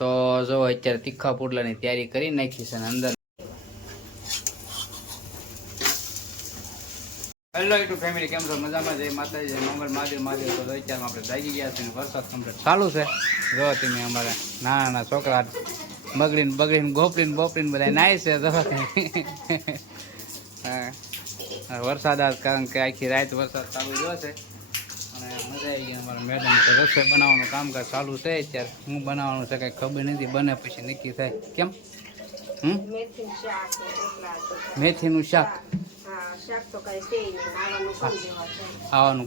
તો જો અત્યારે તીખા પુડલાની તૈયારી કરી નાખી છે અંદર. હેલો યુટ્યુબ ફેમિલી કેમ છો? મજામાં જય માતાજી મંગળ, મહાદેવ મહાદેવ. તો અત્યારમાં આપણે જાગી ગયા છે વરસાદ કમ્પ્લીટ ચાલુ છે. જો તમે અમારા નાના નાના છોકરા, બગડીને બગડીને, ગોપડીને, બોપડીને બધા નાય છે, જો. વરસાદ આજ કારણ કે આખી રાત વરસાદ ચાલુ રહ્યો છે. આવી ગયા અમારા મેડમ તો રસોઈ બનાવવાનું કામકાજ ચાલુ છે અત્યારે. હું બનાવવાનું છે કંઈ ખબર નથી બને પછી નક્કી થાય. કેમ? હમ? મેથીનું શાક ને તો.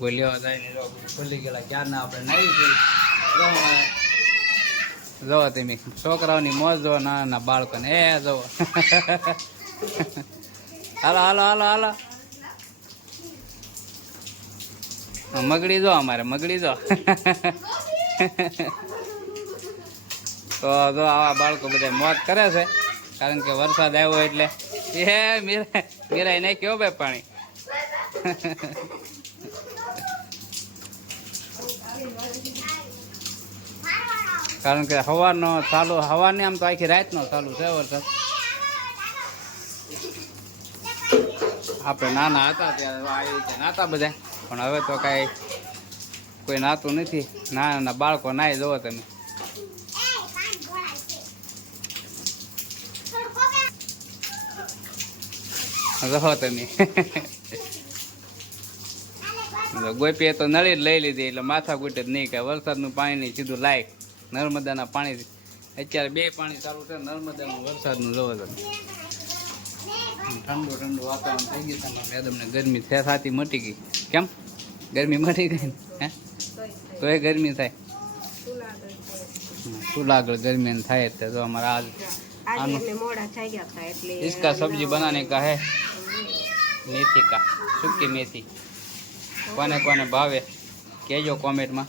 કઈ લેવા જાય? નહીં. ભૂલી ગયેલા ક્યારના આપણે નહીં છે? જો તમે છોકરાઓની મોજ જો નાના બાળકોને. એ જો. હાલો હાલો હાલો હાલો હા, મગડી જો અમારે મગડી જો. તો જો આવા બાળકો બધા મોત કરે છે, કારણ કે વરસાદ આવ્યો એટલે. એ મીરા મીરાઈ નાખ્યો ભાઈ પાણી. કારણ કે હવાનો ચાલુ, હવાની આમ તો આખી રાતનો ચાલુ છે વરસાદ. આપણે નાના હતા ત્યારે આવી રીતે નાતા બધા. પણ હવે તો કાંઈ કોઈ નાતું નથી. નાના નાના બાળકો નાય જોવો તમે. રહો તમે. ગોપીએ તો નળી લઈ લીધી, એટલે માથા ગુટે જ નહીં કે વરસાદનું પાણી નહીં સીધું લાયક નર્મદાના પાણી અત્યારે બે પાણી ચાલુ છે, નર્મદાનું વરસાદનું રહો તમે. ઠંડુ ઠંડુ વાતાવરણ થઈ ગયું છે મેડમને ગરમી છે સાથી મટી ગઈ. કેમ? ગરમી મળી ગઈ હે? તો એ ગરમી થાય. શું આગળ ગરમી થાય એટલે તો અમારે આજ ઇસકા સબ્જી બનાને કા હે? મેથી કા. સૂકી મેથી. કોને કોને ભાવે? કહેજો કોમેન્ટમાં.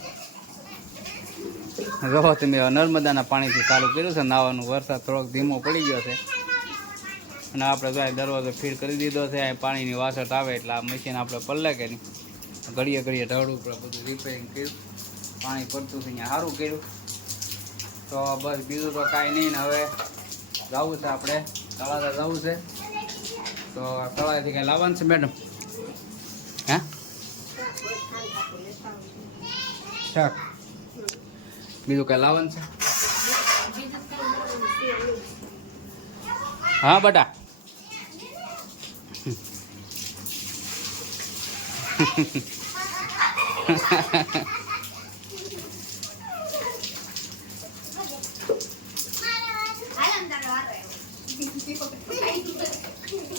રહો તમે નર્મદાના પાણીથી ચાલુ કર્યું છે નાવાનું વરસાદ થોડોક ધીમો પડી ગયો છે. અને આપણે દરવાજો ફીડ કરી દીધો છે પાણીની વાસટ આવે એટલે આ મશીન આપણે પલ્લે કે નહીં ઘડીએ ઘડીએ ઢળું પડે, બધું રિપેરિંગ કર્યું. પાણી પડતું છે અહીંયા સારું કર્યું. તો બસ બીજું તો કાંઈ નહીં ને હવે જવું છે આપણે. તળાજા જવું છે. તો તળાજાથી કંઈ લાવવાનું છે મેડમ? હે? શાક. બીજું કંઈ લાવવાનું છે? હા, બટા.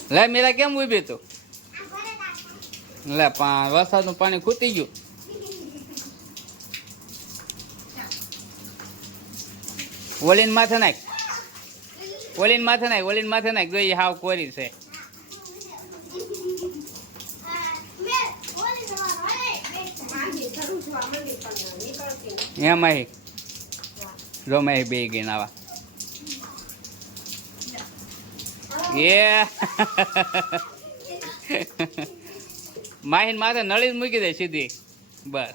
લે, મીરા કેમ ઊભી તું? લે પા વરસાદનું પાણી ખૂટી ગયું. ઓલીન માથે નાખ. ઓલીન માથે નાખ, ઓલીન માથે નાખ. જોઈએ હાવ કોરી છે. એમાં ઈ. જો મેં બે ગઈ નાવા એ માહીન માથે નળી જ મૂકી દે સીધી બર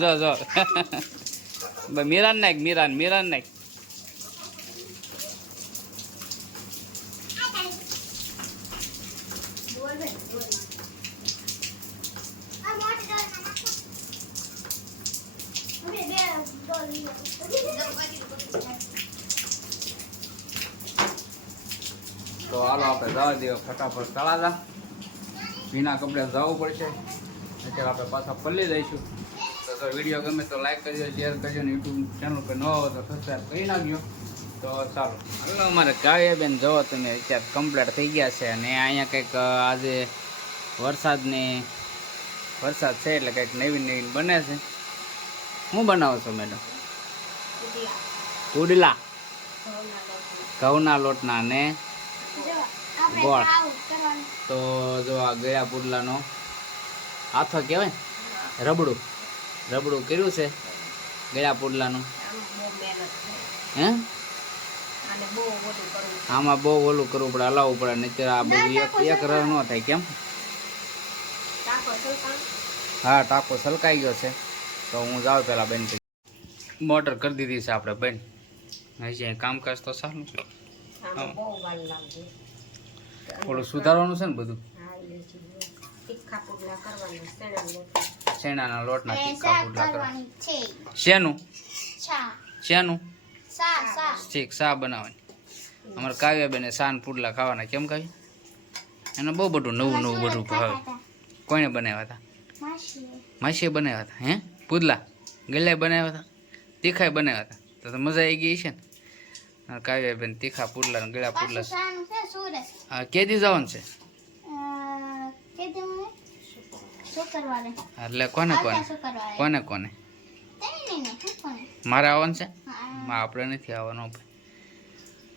જો જો મીરાન નાખ મીરાન મીરાન નાખ તો હાલો આપણે જવા દઈએ ફટાફટ તળાજા ભીના કપડે જવું પડશે. અત્યારે આપણે પાછા પલ્લી જઈશું. તો વીડિયો ગમે તો લાઈક કરજો શેર કરજો ને યુટ્યુબ ચેનલ પર ન હોય તો સબસ્ક્રાઈબ કરી નાખજો. તો ચાલો હાલો અમારે કાવ્યાબેન જોવો તમે અત્યારે કમ્પ્લીટ થઈ ગયા છે અને અહીંયા કંઈક આજે વરસાદની વરસાદ છે એટલે કંઈક નવીન નવીન બને છે. શું બનાવો છો મેડમ ઉડલા ઘઉંના લોટના ને ગોળ તો જો આ ગયા પુડલાનો હાથો કહેવાય? રબડું. રબડું કર્યું છે? ગયા પુડલાનું. હે? આમાં બહુ ઓલું કરવું પડે હલાવવું પડે નહીં આ બધું એક એક રસ ન થાય કેમ? હા ટાંકો સલકાઈ ગયો છે. તો હું જાઉં પહેલાં બેન મોટર કરી દીધી છે આપણે બેન. હજી કામકાજ તો સારું છે. થોડું સુધારવાનું છે ને બધું? શેણાના લોટના તીખા પુડલા કરવા. કરવાની શેનું? શેનું? ઠીક શા બનાવવાની? અમારે કાવ્યા બેને સાન પુડલા ખાવાના. કેમ કાવ્યા? એને બહુ બધું નવું નવું બધું ભાવે કોઈને બનાવ્યા હતા? માસીએ. બનાવ્યા હતા હે? પુડલા. ગલ્લાએ બનાવ્યા હતા? તીખાએ બનાવ્યા હતા. તો તો મજા આવી ગઈ છે ને? હા, કાવ્યાબેન તીખા પુડલા ને ગળા પુડલા છે. હા કેદી જવાનું છે? એટલે કોને કોને? કોને કોને? મારે આવવાનું છે? હા. માં આપણે નથી આવવાનું ભાઈ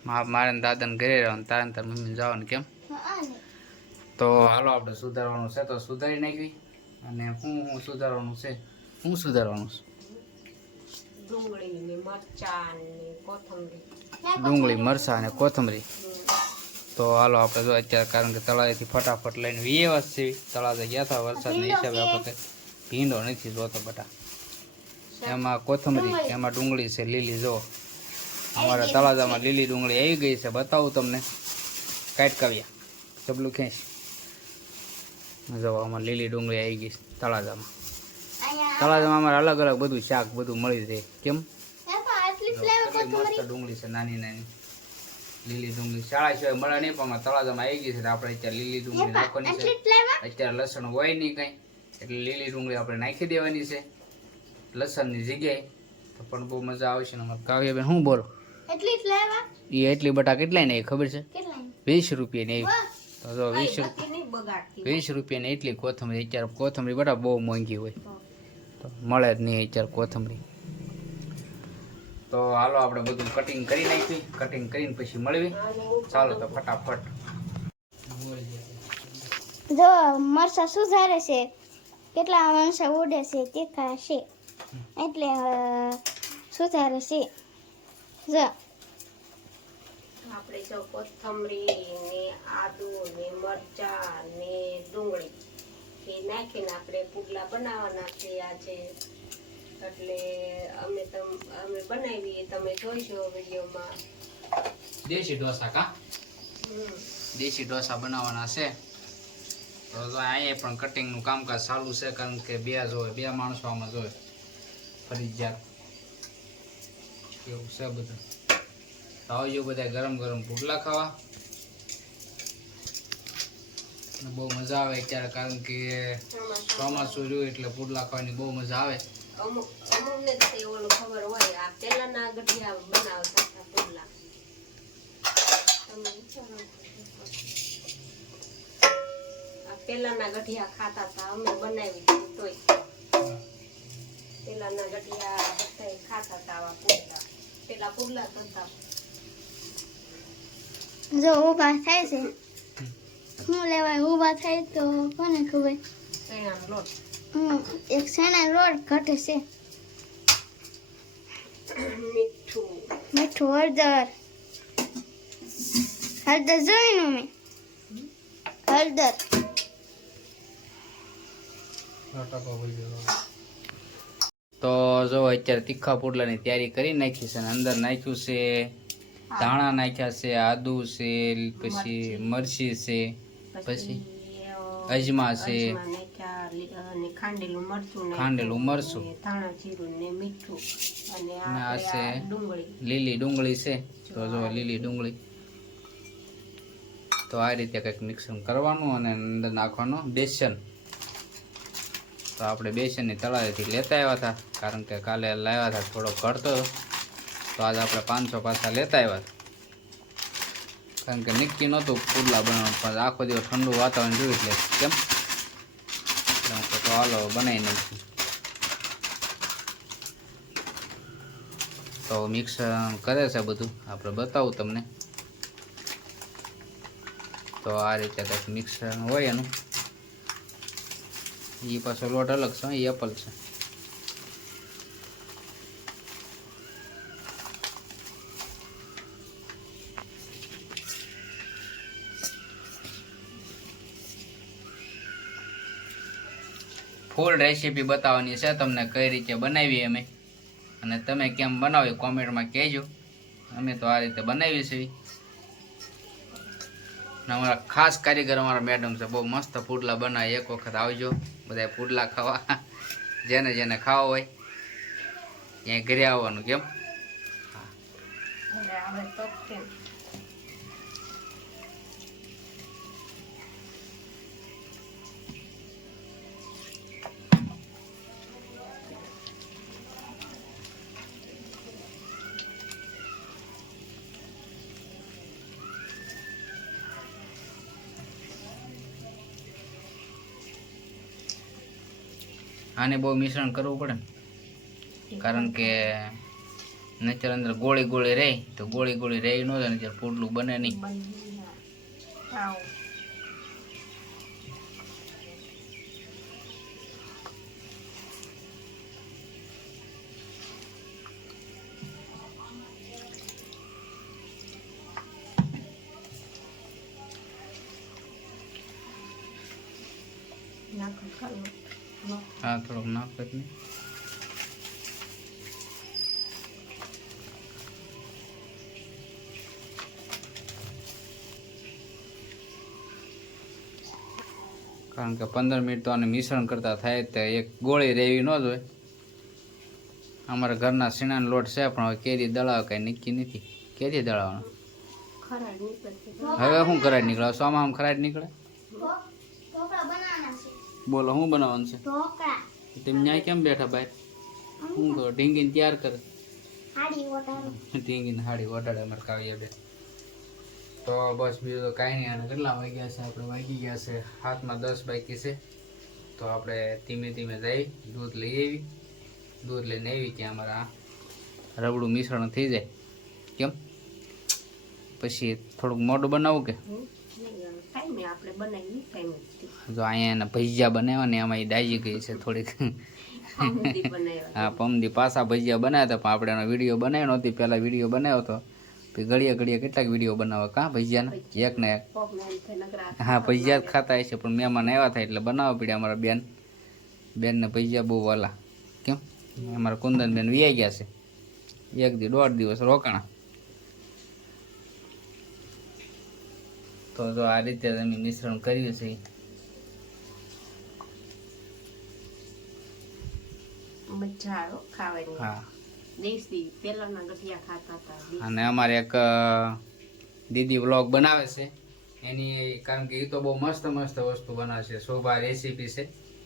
મા મારે દાદાને ઘરે રહેવાનું તારે તાર મમ્મી જવાનું કેમ? તો હાલો આપણે સુધારવાનું છે તો સુધારી નાખવી. અને શું શું સુધારવાનું છે? હું સુધારવાનું છું? ડુંગળી ને મરચાં ને કોથમરી. ડુંગળી મરચાં અને કોથમરી. તો હાલો આપણે જો અત્યારે કારણ કે તળાવેથી ફટાફટ લઈને વર્ષ છે તળાવે ગયા હતા વરસાદના હિસાબે આપણે ભીંડો નથી જોતો બટા. એમાં કોથમરી એમાં ડુંગળી છે લીલી જો. અમારા તળાજામાં લીલી ડુંગળી આવી ગઈ છે બતાવું તમને. કાંઈક કવ્યા. ચબલું ખેંચ. જો આમાં લીલી ડુંગળી આવી ગઈ છે તળાજામાં. તળાજામાં અમારે અલગ અલગ બધું શાક બધું મળી રહે. કેમ એ પણ આટલી ફ્લેવર કેટલી મસ્ત ડુંગળી છે નાની નાની. લીલી ડુંગળી. શાળા સિવાય મળે નહીં પણ તળાજામાં આવી ગઈ છે આપણે અત્યારે લીલી ડુંગળી નાખવાની છે. અત્યારે લસણ હોય નહીં કંઈ. એટલે લીલી ડુંગળી આપણે નાખી દેવાની છે. લસણની જગ્યાએ. તો પણ બહુ મજા આવશે ને કાવ્યાબેન શું બોલો? એટલી એ એટલી બટા કેટલાય ને એ ખબર છે? વીસ રૂપિયાની વાહ. તો જો વીસ રૂપિયા ને વીસ રૂપિયાની એટલી કોથમરી. અત્યારે કોથમરી બટા બહુ મોંઘી હોય. તો મળે જ નહીં અત્યારે કોથમરી. તો હાલો આપણે બધું કટિંગ કરી નાખી કટિંગ કરીને પછી મળવી ચાલો તો ફટાફટ. જો મરસા સુધારે છે. કેટલા મરસા ઉડે છે તીખા છે. એટલે સુધારે છે. જો. આપણે જો કોથમરી ને આદુ ને મરચાં ને ડુંગળી એ નાખીને આપણે પુડલા બનાવવાના છે આજે. એટલે અમે તમ અમે બનાવી તમે જોઈશો વિડીયોમાં. દેશી ઢોસા કા? દેશી ઢોસા બનાવવાના છે. તો અહીંયા પણ કટિંગનું કામકાજ ચાલુ છે કારણ કે બે જોવે બે માણસો આમાં જોવે. ફરજિયાત. એવું છે બધું? તો આવજો બધા ગરમ ગરમ પુડલા ખાવા. બહુ મજા આવે અત્યારે કારણ કે ચોમાસું. ચોમાસું રહ્યું એટલે પુડલા ખાવાની બહુ મજા આવે. અમુક અમુકને જ તે ઓલું ખબર હોય આ પહેલાંના ગઢિયા બનાવતા હતા પુડલા તમે વિચારો. આ પહેલાંના ગઢિયા ખાતા હતા અમે બનાવી હતી તોય. પહેલાંના ગઢિયા બધા ખાતા હતા આવા પુડલા પેલા પુડલા જ જો ઊભા થાય છે. શું લેવાય ઊભા થાય તો કોને ખબર? લોટ એક સેના રોડ ઘટે છે. મીઠું. મીઠું હળદર. હળદર જોઈનું મેં. હળદર. તો જો અત્યારે તીખા પુડલાની તૈયારી કરી નાખી છે અને અંદર નાખ્યું છે ધાણા નાખ્યા છે આદુ છે પછી મરચી. છે પછી અજમા છે. અને ખાંડેલું મરચું ખાંડેલું મરચું. ધાણા જીરું ને મીઠું અને આ છે ડુંગળી. લીલી ડુંગળી છે. તો જો લીલી ડુંગળી. તો આ રીતે કંઈક મિક્સર કરવાનું અને અંદર નાખવાનું બેસન. તો આપણે બેસનની તળાવેથી લેતા આવ્યા હતા. કારણ કે કાલે લાવ્યા હતા થોડો ઘટતો તો આજે આપણે પાંચસો પાછા લેતા આવ્યા હતા. કારણ કે નિક્કી નહોતું પુડલા બનાવવાનું પણ આખો દિવસ ઠંડુ વાતાવરણ જોયું એટલે કેમ? તો હાલો, બનાવી નાખીએ. તો મિક્સ કરે છે બધું. આપણે બતાવું તમને. તો આ રીતે કંઈક મિક્સ હોય એનું. એ પાછો લોટ અલગ છે એ એપલ છે. ફૂલ રેસીપી બતાવવાની છે, તમને કઈ રીતે બનાવીએ અમે. અને તમે કેમ બનાવી કોમેન્ટમાં કહેજો. અમે તો આ રીતે બનાવી છે. અમારા ખાસ કારીગર અમારા મેડમ છે, બહુ મસ્ત પુડલા બનાવે. એક વખત આવજો બધા પુડલા ખાવા. જેને જેને ખાવા હોય, ત્યાં ઘરે આવવાનું, કેમ? હવે આને બહુ મિશ્રણ કરવું પડે કારણ કે નેચર અંદર ગોળી ગોળી રહે, તો ગોળી ગોળી રહી ન જાય ને ત્યારે પુડલું બને નહીં. નાખો, ખાલો. હા થોડોક નાખો જ કારણ કે પંદર મિનિટ તો આને મિશ્રણ કરતા થાય તો એક ગોળી રેવી ન જોઈએ. અમારા ઘરના સીણાનો લોટ છે પણ હવે કેરી દળાવે કાંઈ નક્કી નથી. કેરી દળાવવાનો? હવે શું ખરાટ નીકળે સોમાં આમ ખરાટ નીકળે? બોલો શું બનાવવાનું છે ઢોકળા તમે ત્યાં કેમ બેઠા બહાર શું કરો ઢીંગીને તૈયાર કરે હાડી ઓટારો ઢીંગીને હાડી વટાડે અમારે કાવ્યા બે તો બસ બીજું તો કાંઈ નહીં અને કેટલા વાગ્યા છે આપણે વાગી ગયા છે હાથમાં દસ બાકી છે તો આપણે ધીમે ધીમે જઈ દૂધ લઈ આવી દૂધ લઈને આવી કે અમારા રબડું મિશ્રણ થઈ જાય કેમ પછી થોડુંક મોઢું બનાવવું કે ટાઈમે આપણે બનાવી ટાઈમે જો અહીંયા એના ભજીયા બનાવ્યા ને એમાં એ ગઈ છે થોડીક. હા પમદી પાછા ભજીયા બનાવ્યા હતા પણ આપણે એનો વીડિયો બનાવ્યો નહોતી પહેલાં વીડિયો બનાવ્યો હતો. પછી ઘડીએ ઘડીએ કેટલાક વીડિયો બનાવે કાં ભજીયાના એક ને એક. હા ભજીયા જ ખાતા હશે પણ મહેમાન આવ્યા થાય એટલે બનાવવા પડ્યા અમારા બેન. બેનને ભજીયા બહુ વાલા. કેમ? અમારા કુંદન બેન વિયાઈ ગયા છે. એક દી દોઢ દિવસ રોકાણા. તો જો આ રીતે તમે મિશ્રણ કર્યું છે. અને અમારે એક દીદી વ્લોગ બનાવે છે. એની કારણ કે એ તો બહુ મસ્ત મસ્ત વસ્તુ બનાવે છે. શોભા રેસીપી છે.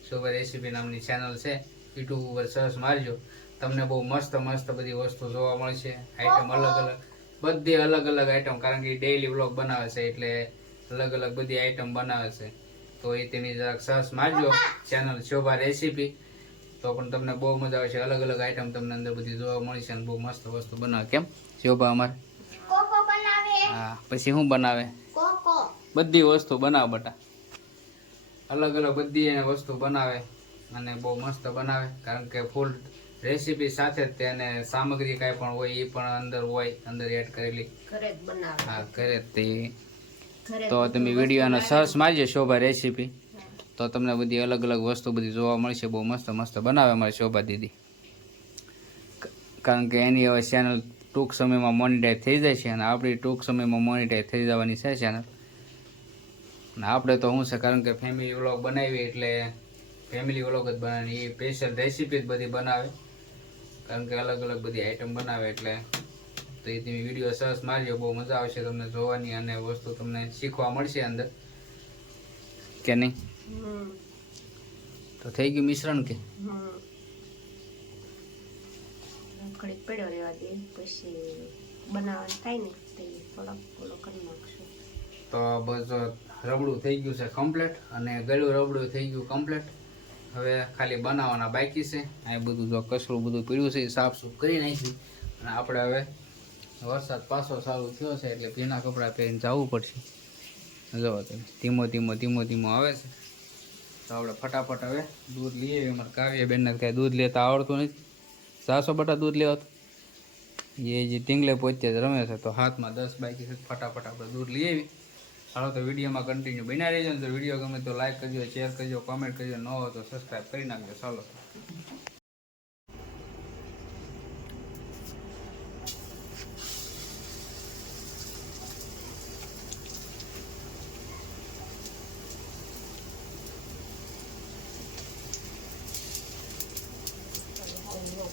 શોભા રેસીપી નામની ચેનલ છે. યુટ્યુબ ઉપર સર્ચ મારજો. તમને બહુ મસ્ત મસ્ત બધી વસ્તુ જોવા મળશે. આઈટમ અલગ અલગ. બધી અલગ અલગ આઈટમ કારણ કે ડેઈલી વ્લોગ બનાવે છે એટલે અલગ અલગ બધી આઈટમ બનાવે છે. તો એ તેની જરાક સર્ચ મારજો. ચેનલ શોભા રેસીપી તો પણ તમને બહુ મજા આવશે. અલગ અલગ આઈટમ તમને અંદર બધી જોવા મળશે અને બહુ મસ્ત વસ્તુ બનાવે. કેમ? શોભા અમારે? હા પછી શું બનાવે? બધી વસ્તુ બનાવે બટા. અલગ અલગ બધી એને વસ્તુ બનાવે અને બહુ મસ્ત બનાવે. કારણ કે ફૂલ રેસીપી સાથે જ તેને સામગ્રી કાંઈ પણ હોય એ પણ અંદર હોય અંદર એડ કરેલી. ઘરે જ બનાવે. હા કરે તે. ઘરે તો તમે વિડીયોનો સર્ચ મારજો શોભા રેસીપી તો તમને બધી અલગ અલગ વસ્તુ બધી જોવા મળશે બહુ મસ્ત મસ્ત બનાવે અમારી શોભા દીદી. કારણ કે એની હવે ચેનલ ટૂંક સમયમાં મોનિટાઈઝ થઈ જાય છે અને આપણી ટૂંક સમયમાં મોનિટાઈઝ થઈ જવાની છે ચેનલ અને આપણે તો શું છે કારણ કે ફેમિલી વ્લોગ બનાવી એટલે ફેમિલી વ્લોગ જ બનાવી એ સ્પેશિયલ રેસીપી જ બધી બનાવે. કારણ કે અલગ અલગ બધી આઈટમ બનાવે એટલે તો એ તમે વીડિયો સરસ મારજો બહુ મજા આવશે તમને જોવાની અને વસ્તુ તમને શીખવા મળશે અંદર. કે નહીં? તો થઈ ગયું મિશ્રણ કે? ઘડીક પડ્યો રહેવા દે પછી બનાવવાનું થાય ને તો થોડોક ઓલો કરી નાખશું. તો બસ રબડું થઈ ગયું છે કમ્પ્લેટ અને ગળ્યું રબડું થઈ ગયું કમ્પ્લેટ હવે ખાલી બનાવવાના બાકી છે. આ બધું જો કચરું બધું પીડ્યું છે એ સાફ સૂફ કરી નાખ્યું. અને આપણે હવે વરસાદ પાછો ચાલુ થયો છે એટલે ભીના કપડાં પહેરીને જવું પડશે. જો તમે ધીમો ધીમો ધીમો ધીમો આવે છે. તો આપણે ફટાફટ હવે દૂધ લઈએ. અમારે કાવ્ય બેનને કાંઈ દૂધ લેતા આવડતું નથી. સાસો બટા દૂધ લેવા તો. એ જે ટીંગલે પહોંચે જ રમે છે, તો હાથમાં દસ બાકી છે. ફટાફટ આપણે દૂધ લઈ આવી ચાલો તો વિડીયોમાં કન્ટિન્યુ બન્યા રહેજો ને તો વીડિયો ગમે તો લાઈક કરજો શેર કરજો કોમેન્ટ કરજો. ન હોય તો સબસ્ક્રાઈબ કરી નાખજો. ચાલો.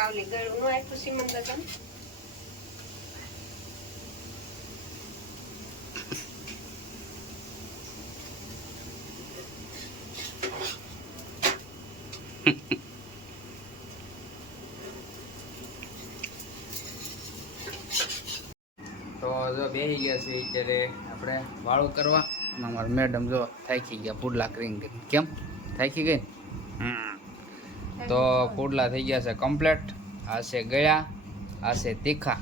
કાવલી ગળું નો આપ્યું સીમન લગન તો જો બેસી ગયા છે અત્યારે આપણે વાળું કરવા અને અમારા મેડમ જો થાકી ગયા પુડલા કરીને. કેમ થાકી ગઈ. તો પુડલા થઈ ગયા છે કમ્પ્લેટ આ છે ગળ્યા, આ છે તીખા,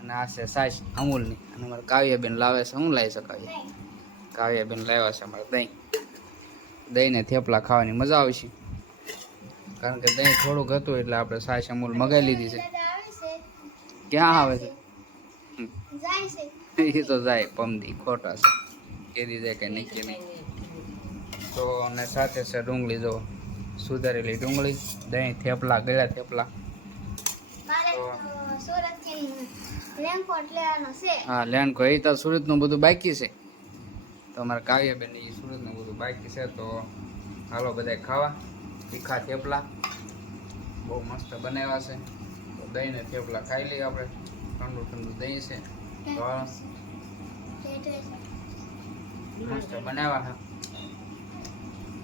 અને આ છે સાસ અમૂલની. અને અમારે કાવ્યાબેન લાવે છે. હું લાવી શકાય? કાવ્યાબેન લાવ્યા છે અમારે દહીં. દહીંને થેપલા ખાવાની મજા આવશે કારણ કે દહીં થોડુંક હતું એટલે આપણે સાસ અમૂલ મગાવી લીધી છે. ક્યાં આવે છે? એ તો જાય, પમદી, ખોટા છે. કેદી જાય કે નહીં કે નહીં. તો અને સાથે છે ડુંગળી જો સુધારેલી ડુંગળી દહીં થેપલા ગળ્યા થેપલા. હા લેન કો એ તો સુરતનું બધું બાકી છે. તો અમારા કાવ્યાબેન એ સુરતનું બધું બાકી છે. તો હાલો બધાય ખાવા. તીખા થેપલા. બહુ મસ્ત બનાવ્યા છે. તો દહીં ને થેપલા ખાઈ લઈએ આપણે. ઠંડુ ઠંડુ દહીં છે. તો મસ્ત બનાવ્યા છે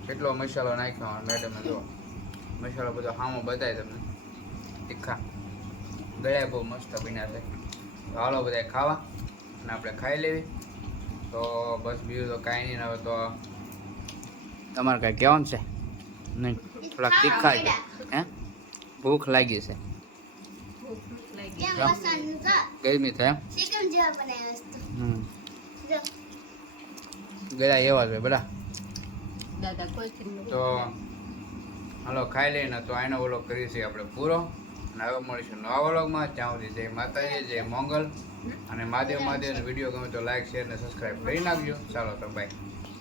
કેટલો મસાલો નાખ્યો મેડમે જો મસાલો બધો હામો બતાય તમને. તીખા ગળ્યા બહુ મસ્ત બન્યા છે. હાલો બધા ખાવા અને આપણે ખાઈ લેવી. તો બસ બીજું તો કાંઈ નહીં હવે તો તમારે કાંઈ કહેવાનું છે? નહીં થોડાક તીખા છે. હે? ભૂખ લાગી છે. ગરમી થાય ગળ્યા એવા છે બધા તો હાલો ખાઈ લઈને તો આનો વ્લોગ કરીએ છીએ આપણે પૂરો. અને હવે મળીશું નવા વ્લોગમાં. ત્યાં સુધી જય માતાજી જય મોંગલ. અને મહાદેવ મહાદેવનો વીડિયો ગમે તો લાઈક શેર અને સબસ્ક્રાઈબ કરી નાખજો. ચાલો તો બાય